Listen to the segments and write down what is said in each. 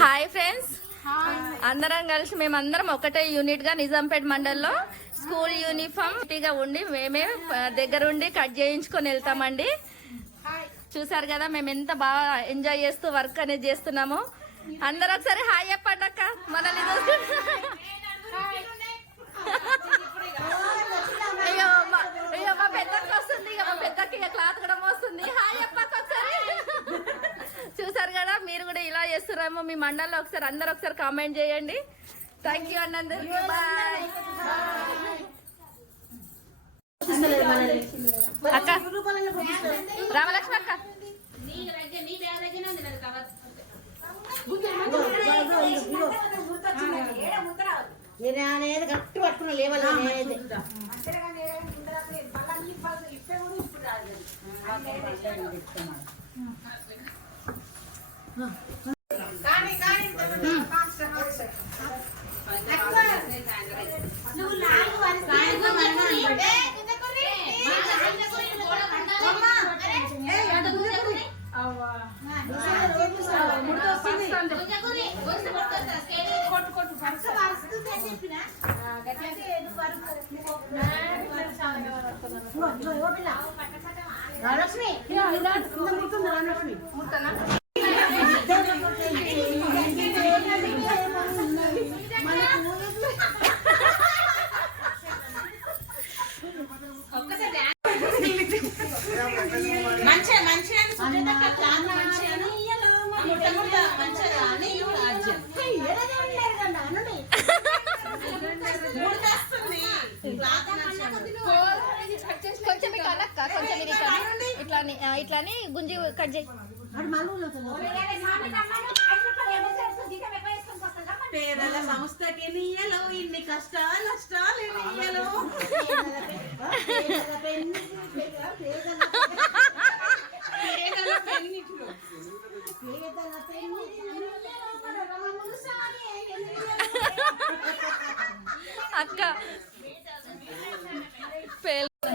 Hi friends. అందరం కలిసి మేమందరం ఒకటే యూనిట్గా నిజాంపేట్ మండల్లో స్కూల్ యూనిఫామ్గా ఉండి మేమే దగ్గరుండి కట్ చేయించుకొని వెళ్తామండి. చూసారు కదా మేము ఎంత బాగా ఎంజాయ్ చేస్తూ వర్క్ అనేది చేస్తున్నాము. అందరూ ఒకసారి హాయ్ చెప్పండి. ఇలా మీ మండల్లో ఒకసారి అందరు ఒకసారి కామెంట్ చేయండి. థ్యాంక్ యూ అన్నందరికి బాయ్ అక్క. రామలక్ష్మి అక్క. అనేది కరెక్ట్ పట్టుకున్నా లేవాలి నేనైతే కింద ముడుతుంది రాలక్ష్మి మంచిగా మంచిగా అని సుజాతక్క చాలా మంచిగా అని ముట్ట ముట్ట మంచిగా అని రాజ్యం ముడతస్తుంది క్లాత్ నచ్చదు. కొంచెం ఇట్లా కొంచెం ఇది అని, గుంజి కట్ చేయి. అది మలుగులో పేదల సంస్థకి నీయలో ఇన్ని కష్టాలు నష్టాలు నీయలో. అక్క.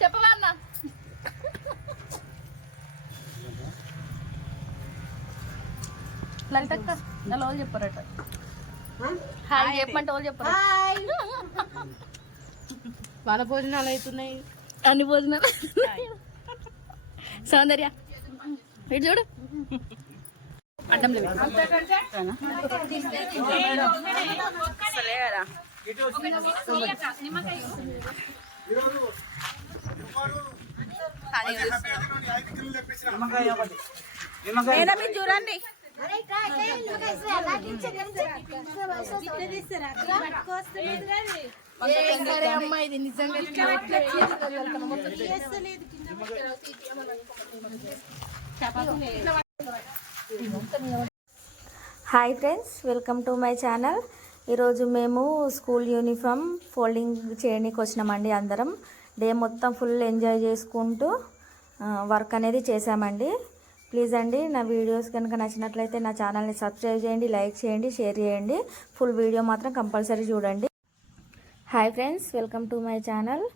చెప్పవా అన్న లలితక్క నా వాళ్ళు చెప్పారట. హాయ్ చెప్పమంటే వాళ్ళు చెప్పారు. హాయ్. వాళ్ళ భోజనాలు అవుతున్నాయి అన్ని భోజనాలు. సౌందర్య ఇటు చూడు. అడ్డం లేదు. చూడండి. అమ్మా ఇది నిజంగా hi friends welcome to my channel. ఈరోజు మేము స్కూల్ యూనిఫామ్ ఫోల్డింగ్ చేయడానికి వచ్చినామండి అందరం. డే మొత్తం ఫుల్ ఎంజాయ్ చేసుకుంటూ వర్క్ అనేది చేశామండి. ప్లీజ్ అండి నా వీడియోస్ కనుక నచ్చినట్లయితే నా ఛానల్ని సబ్స్క్రైబ్ చేయండి లైక్ చేయండి షేర్ చేయండి. ఫుల్ వీడియో మాత్రం కంపల్సరీ చూడండి. Hi friends welcome to my channel.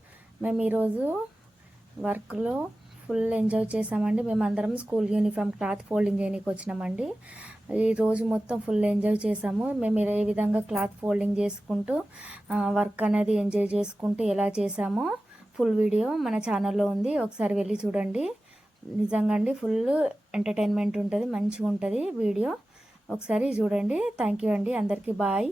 మేము ఈరోజు వర్క్లో ఫుల్ ఎంజాయ్ చేసామండి. మేము అందరం స్కూల్ యూనిఫామ్ క్లాత్ ఫోల్డింగ్ చేయడానికి వచ్చినామండి. ఈ రోజు మొత్తం ఫుల్ ఎంజాయ్ చేసాము. మేము ఏ విధంగా క్లాత్ ఫోల్డింగ్ చేసుకుంటూ వర్క్ అనేది ఎంజాయ్ చేసుకుంటూ ఎలా చేసామో ఫుల్ వీడియో మన ఛానల్లో ఉంది. ఒకసారి వెళ్ళి చూడండి. నిజంగా అండి ఫుల్ ఎంటర్టైన్మెంట్ ఉంటుంది మంచిగా ఉంటుంది వీడియో. ఒకసారి చూడండి. థ్యాంక్ యూ అండి. అందరికీ బాయ్.